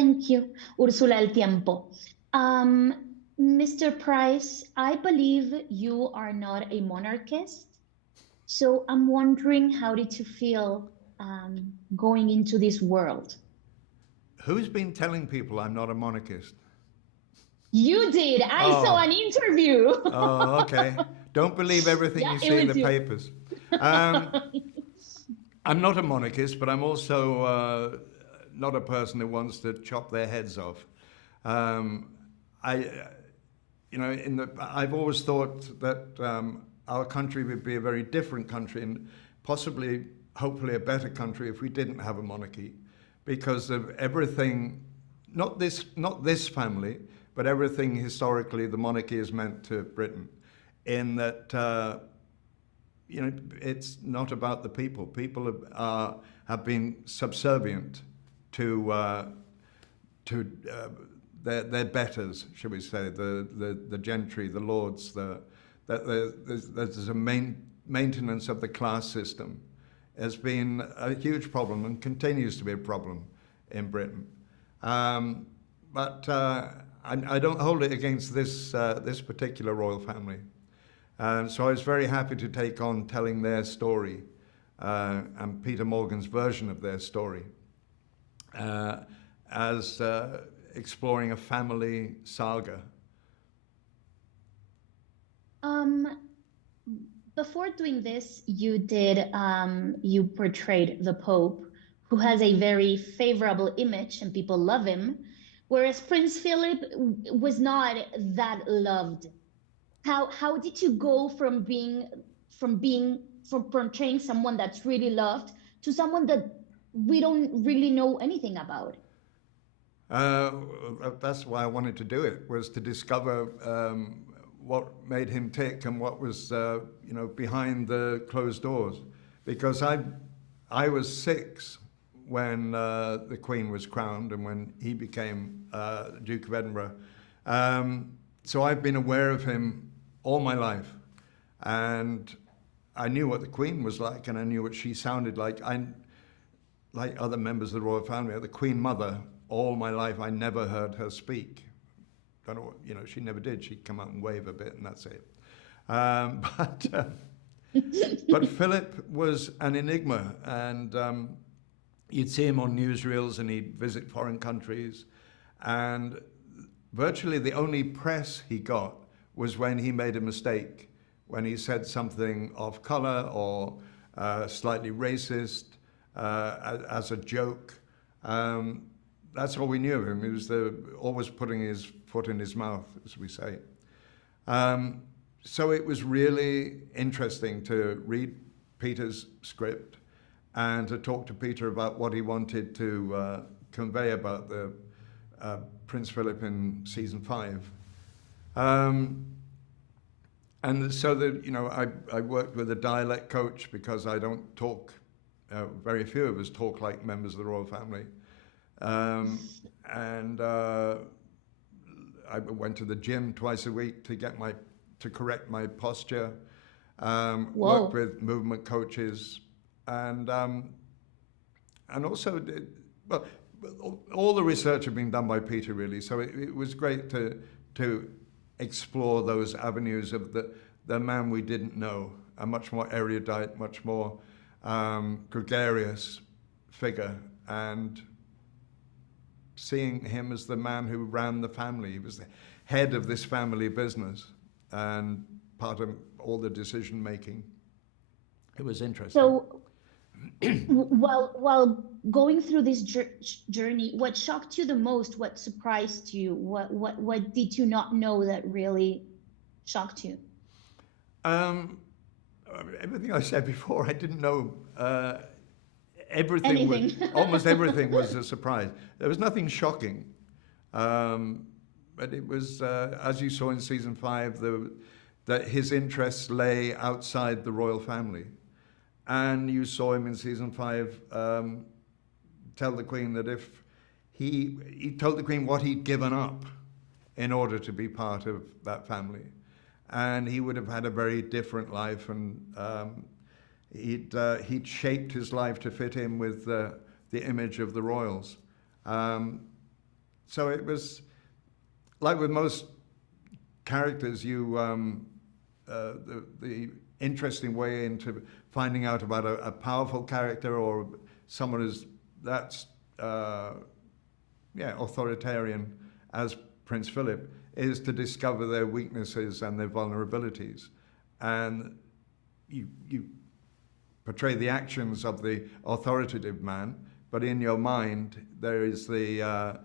Thank you, Ursula El Tiempo. Mr. Price, I believe you are not a monarchist, so I'm wondering how did you feel going into this world? Who's been telling people I'm not a monarchist? You did. I saw Oh, an interview. okay. Don't believe everything Yeah, you it see in was the you. papers. Um, I'm not a monarchist, but I'm also not a person who wants to chop their heads off. Um, I, I've always thought that our country would be a very different country and possibly, hopefully, a better country if we didn't have a monarchy, because of everything. Not this family, but everything historically the monarchy has meant to Britain, in that. It's not about the people. People have been subservient to their betters, shall we say, the gentry, the lords. There's a maintenance of the class system has been a huge problem and continues to be a problem in Britain. But I don't hold it against this particular royal family. So I was very happy to take on telling their story and Peter Morgan's version of their story as exploring a family saga. Before doing this, you portrayed the Pope, who has a very favorable image and people love him, whereas Prince Philip was not that loved. How did you go from portraying someone that's really loved to someone that we don't really know anything about? Uh, that's why I wanted to do it, was to discover what made him tick and what was behind the closed doors. Because I was 6 when the Queen was crowned and when he became Duke of Edinburgh. So I've been aware of him all my life, and I knew what the Queen was like, and I knew what she sounded like. Like other members of the royal family, the Queen Mother, all my life I never heard her speak. Don't know what, she never did. She'd come out and wave a bit, and that's it. But Philip was an enigma, and you'd see him on newsreels, and he'd visit foreign countries, and virtually the only press he got was when he made a mistake, when he said something off color or slightly racist as a joke. That's all we knew of him. He was always putting his foot in his mouth, as we say. So it was really interesting to read Peter's script and to talk to Peter about what he wanted to convey about the Prince Philip in season 5. And so I worked with a dialect coach because I don't talk, very few of us talk like members of the royal family. I went to the gym twice a week to correct my posture, worked with movement coaches, and also all the research had been done by Peter, really. So it was great to explore those avenues of the man we didn't know, a much more erudite, much more gregarious figure, and seeing him as the man who ran the family. He was the head of this family business and part of all the decision making. It was interesting. So, while going through this journey, what shocked you the most? What surprised you? What did you not know that really shocked you? Everything I said before, I didn't know. Almost everything was a surprise. There was nothing shocking, but it was, as you saw in season 5, that his interests lay outside the royal family. And you saw him in season 5 tell the Queen that if he told the Queen what he'd given up in order to be part of that family. And he would have had a very different life, and he'd shaped his life to fit in with the image of the royals. So it was like with most characters, the interesting way into finding out about a powerful character or someone who's that's authoritarian as Prince Philip is to discover their weaknesses and their vulnerabilities, and you portray the actions of the authoritative man, but in your mind there is the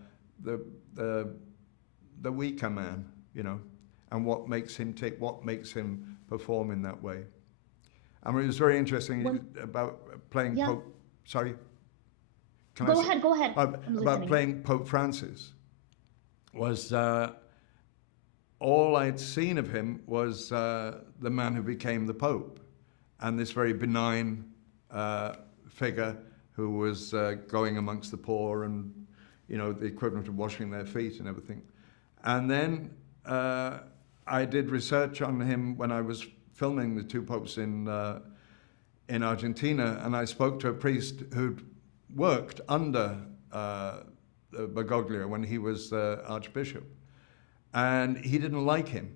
weaker man, you know, and what makes him tick, what makes him perform in that way. I mean, it was very interesting about playing Pope. Sorry. Go ahead. About playing Pope Francis was all I'd seen of him was the man who became the Pope, and this very benign figure who was going amongst the poor and, you know, the equivalent of washing their feet and everything. And then I did research on him when I was filming the two popes in Argentina, and I spoke to a priest who'd worked under Bergoglio when he was Archbishop, and he didn't like him.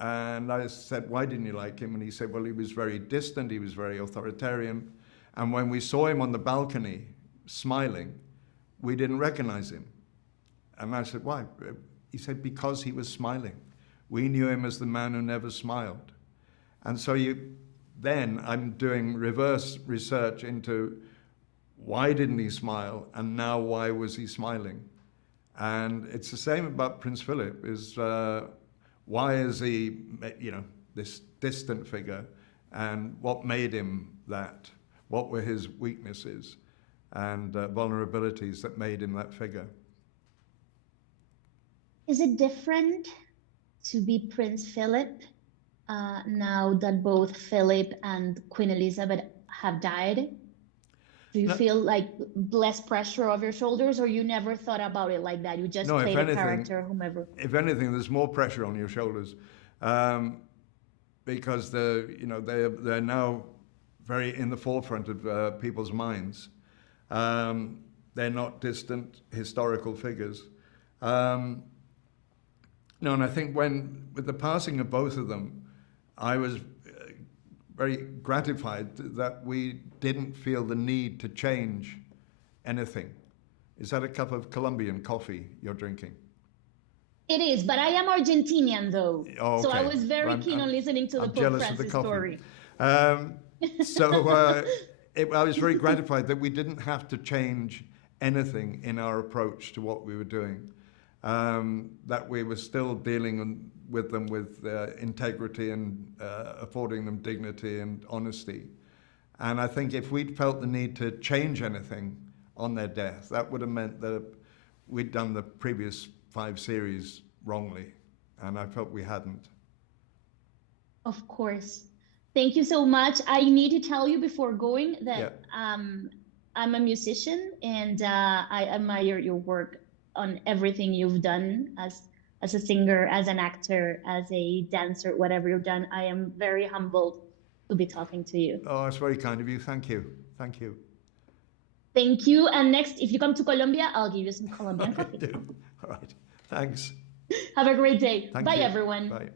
And I said, why didn't you like him? And he said, well, he was very distant, he was very authoritarian, and when we saw him on the balcony smiling, we didn't recognize him. And I said, why? He said, because he was smiling. We knew him as the man who never smiled. And so then I'm doing reverse research into why didn't he smile, and now why was he smiling? And it's the same about Prince Philip, is why is he, you know, this distant figure, and what made him that? What were his weaknesses and vulnerabilities that made him that figure? Is it different to be Prince Philip now that both Philip and Queen Elizabeth have died? Do you feel like less pressure off your shoulders, or you never thought about it like that? You just played a character, whomever. If anything, there's more pressure on your shoulders, because they're now very in the forefront of people's minds. They're not distant historical figures. And I think with the passing of both of them, I was very gratified that we didn't feel the need to change anything. Is that a cup of Colombian coffee you're drinking? It is, but I am Argentinian though. Oh, okay. So I was very keen on listening to the Pope Francis story. I was very gratified that we didn't have to change anything in our approach to what we were doing. That we were still dealing with them with integrity and affording them dignity and honesty. And I think if we'd felt the need to change anything on their death, that would have meant that we'd done the previous 5 series wrongly, and I felt we hadn't. Of course. Thank you so much. I need to tell you before going that I'm a musician, and I admire your work on everything you've done as a singer, as an actor, as a dancer, whatever you've done. I am very humbled to be talking to you. Oh, that's very kind of you. Thank you. Thank you. Thank you. And next, if you come to Colombia, I'll give you some Colombian coffee. All right. Thanks. Have a great day. Thank Bye, you. everyone. Bye.